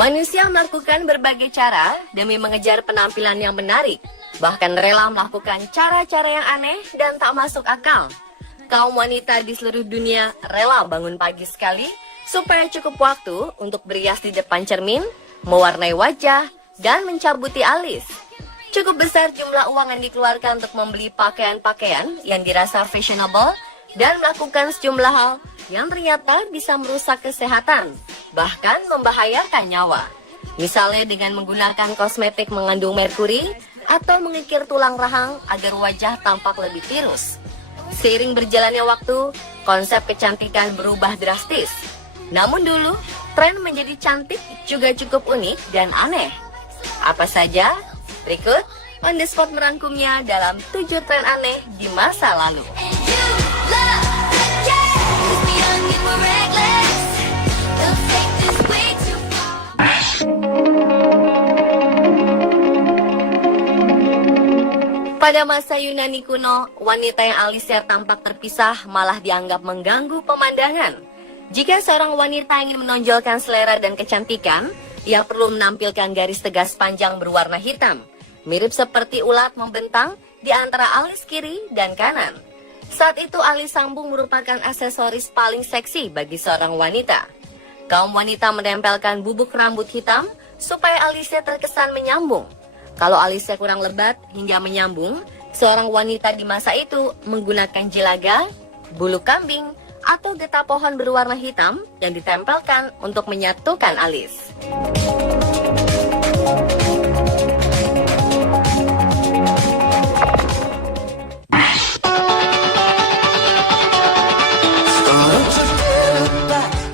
Manusia melakukan berbagai cara demi mengejar penampilan yang menarik, bahkan rela melakukan cara-cara yang aneh dan tak masuk akal. Kaum wanita di seluruh dunia rela bangun pagi sekali supaya cukup waktu untuk berias di depan cermin, mewarnai wajah, dan mencabuti alis. Cukup besar jumlah uang yang dikeluarkan untuk membeli pakaian-pakaian yang dirasa fashionable dan melakukan sejumlah hal yang ternyata bisa merusak kesehatan, bahkan membahayakan nyawa. Misalnya dengan menggunakan kosmetik mengandung merkuri atau mengikir tulang rahang agar wajah tampak lebih tirus. Seiring berjalannya waktu, konsep kecantikan berubah drastis. Namun dulu, tren menjadi cantik juga cukup unik dan aneh. Apa saja? Berikut On The Spot merangkumnya dalam 7 tren aneh di masa lalu. Pada masa Yunani kuno, wanita yang alisnya tampak terpisah malah dianggap mengganggu pemandangan. Jika seorang wanita ingin menonjolkan selera dan kecantikan, ia perlu menampilkan garis tegas panjang berwarna hitam, mirip seperti ulat membentang di antara alis kiri dan kanan. Saat itu alis sambung merupakan aksesoris paling seksi bagi seorang wanita. Kaum wanita menempelkan bubuk rambut hitam supaya alisnya terkesan menyambung. Kalau alisnya kurang lebat hingga menyambung, seorang wanita di masa itu menggunakan jelaga, bulu kambing, atau getah pohon berwarna hitam yang ditempelkan untuk menyatukan alis.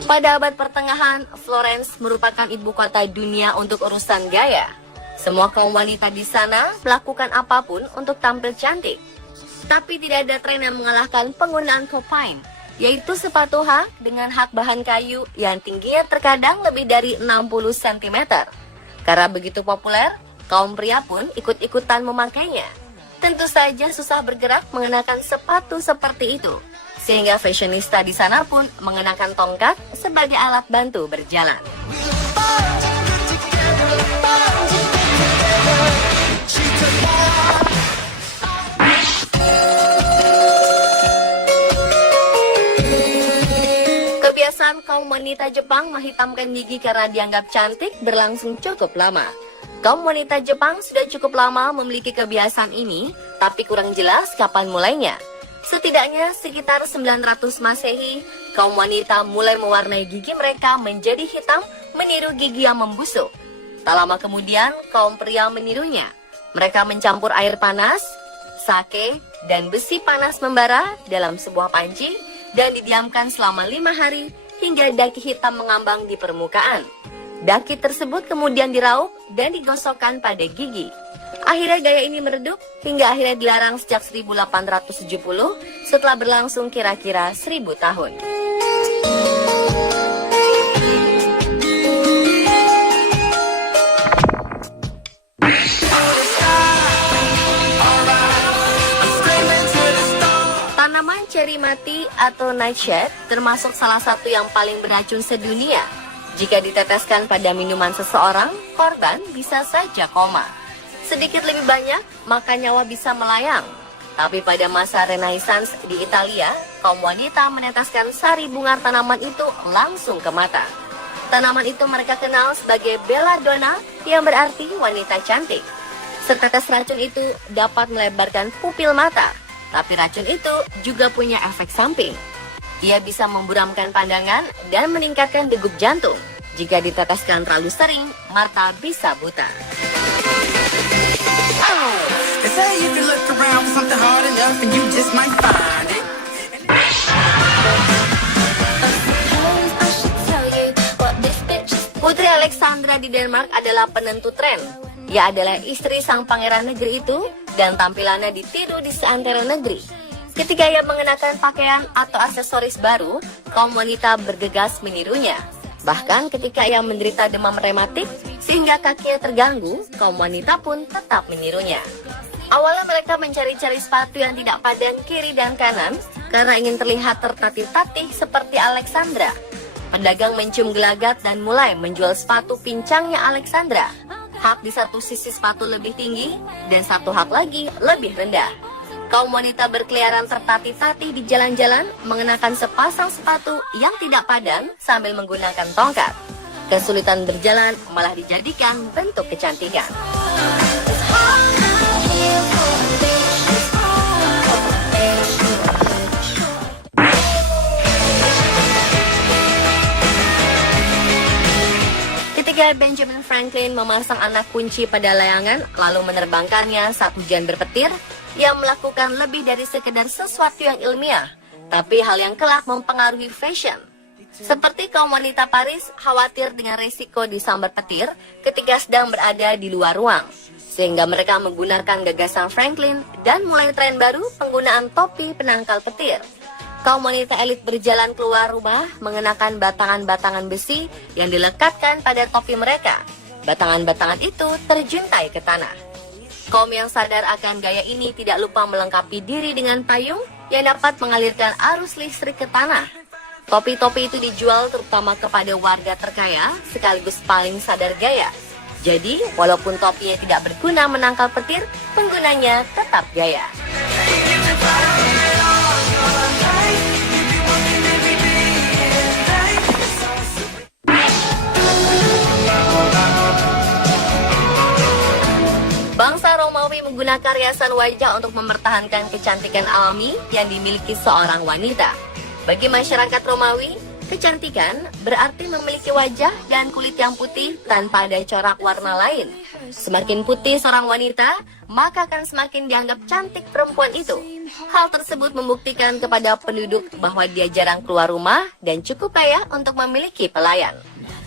Pada abad pertengahan, Florence merupakan ibu kota dunia untuk urusan gaya. Semua kaum wanita di sana melakukan apapun untuk tampil cantik. Tapi tidak ada tren yang mengalahkan penggunaan kopain, yaitu sepatu hak dengan hak bahan kayu yang tingginya terkadang lebih dari 60 cm. Karena begitu populer, kaum pria pun ikut-ikutan memakainya. Tentu saja susah bergerak mengenakan sepatu seperti itu, sehingga fashionista di sana pun mengenakan tongkat sebagai alat bantu berjalan. Kebiasaan kaum wanita Jepang menghitamkan gigi karena dianggap cantik berlangsung cukup lama. Kaum wanita Jepang sudah cukup lama memiliki kebiasaan ini, tapi kurang jelas kapan mulainya. Setidaknya sekitar 900 Masehi, kaum wanita mulai mewarnai gigi mereka menjadi hitam meniru gigi yang membusuk. Tak lama kemudian, kaum pria menirunya. Mereka mencampur air panas, sake, dan besi panas membara dalam sebuah panci dan didiamkan selama 5 hari hingga daki hitam mengambang di permukaan. Daki tersebut kemudian diraup dan digosokkan pada gigi. Akhirnya gaya ini meredup hingga akhirnya dilarang sejak 1870 setelah berlangsung kira-kira 1000 tahun. Tanaman ceri mati atau nightshade termasuk salah satu yang paling beracun sedunia. Jika diteteskan pada minuman seseorang, korban bisa saja koma. Sedikit lebih banyak, maka nyawa bisa melayang. Tapi pada masa Renaissance di Italia, kaum wanita meneteskan sari bunga tanaman itu langsung ke mata. Tanaman itu mereka kenal sebagai belladonna, yang berarti wanita cantik. Setetes racun itu dapat melebarkan pupil mata, tapi racun itu juga punya efek samping. Ia bisa memburamkan pandangan dan meningkatkan degup jantung. Jika diteteskan terlalu sering, mata bisa buta. Putri Alexandra di Denmark adalah penentu tren. Ia adalah istri sang pangeran negeri itu dan tampilannya ditiru di seantero negeri. Ketika ia mengenakan pakaian atau aksesoris baru, kaum wanita bergegas menirunya. Bahkan ketika ia menderita demam rematik sehingga kakinya terganggu, kaum wanita pun tetap menirunya. Awalnya mereka mencari-cari sepatu yang tidak padan kiri dan kanan karena ingin terlihat tertatih-tatih seperti Alexandra. Pedagang mencium gelagat dan mulai menjual sepatu pincangnya Alexandra. Hak di satu sisi sepatu lebih tinggi dan satu hak lagi lebih rendah. Kaum wanita berkeliaran tertatih-tatih di jalan-jalan mengenakan sepasang sepatu yang tidak padan sambil menggunakan tongkat. Kesulitan berjalan malah dijadikan bentuk kecantikan. Ketika Benjamin Franklin memasang anak kunci pada layangan lalu menerbangkannya saat hujan berpetir, ia melakukan lebih dari sekedar sesuatu yang ilmiah, tapi hal yang kelak mempengaruhi fashion. Seperti kaum wanita Paris khawatir dengan risiko disambar petir ketika sedang berada di luar ruang, sehingga mereka menggunakan gagasan Franklin dan mulai tren baru penggunaan topi penangkal petir. Kaum wanita elit berjalan keluar rumah mengenakan batangan-batangan besi yang dilekatkan pada topi mereka. Batangan-batangan itu terjuntai ke tanah. Kaum yang sadar akan gaya ini tidak lupa melengkapi diri dengan payung yang dapat mengalirkan arus listrik ke tanah. Topi-topi itu dijual terutama kepada warga terkaya sekaligus paling sadar gaya. Jadi, walaupun topinya tidak berguna menangkal petir, penggunanya tetap gaya. Bangsa Romawi menggunakan riasan wajah untuk mempertahankan kecantikan alami yang dimiliki seorang wanita. Bagi masyarakat Romawi, kecantikan berarti memiliki wajah dan kulit yang putih tanpa ada corak warna lain. Semakin putih seorang wanita, maka akan semakin dianggap cantik perempuan itu. Hal tersebut membuktikan kepada penduduk bahwa dia jarang keluar rumah dan cukup kaya untuk memiliki pelayan.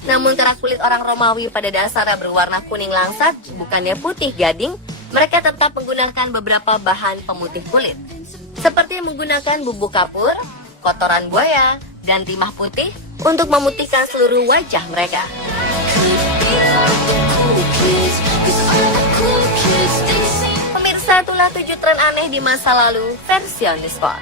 Namun karena kulit orang Romawi pada dasarnya berwarna kuning langsat, bukannya putih gading, mereka tetap menggunakan beberapa bahan pemutih kulit. Seperti menggunakan bubuk kapur, kotoran buaya, dan timah putih untuk memutihkan seluruh wajah mereka. Pemirsa, itulah 7 tren aneh di masa lalu versi On The Spot.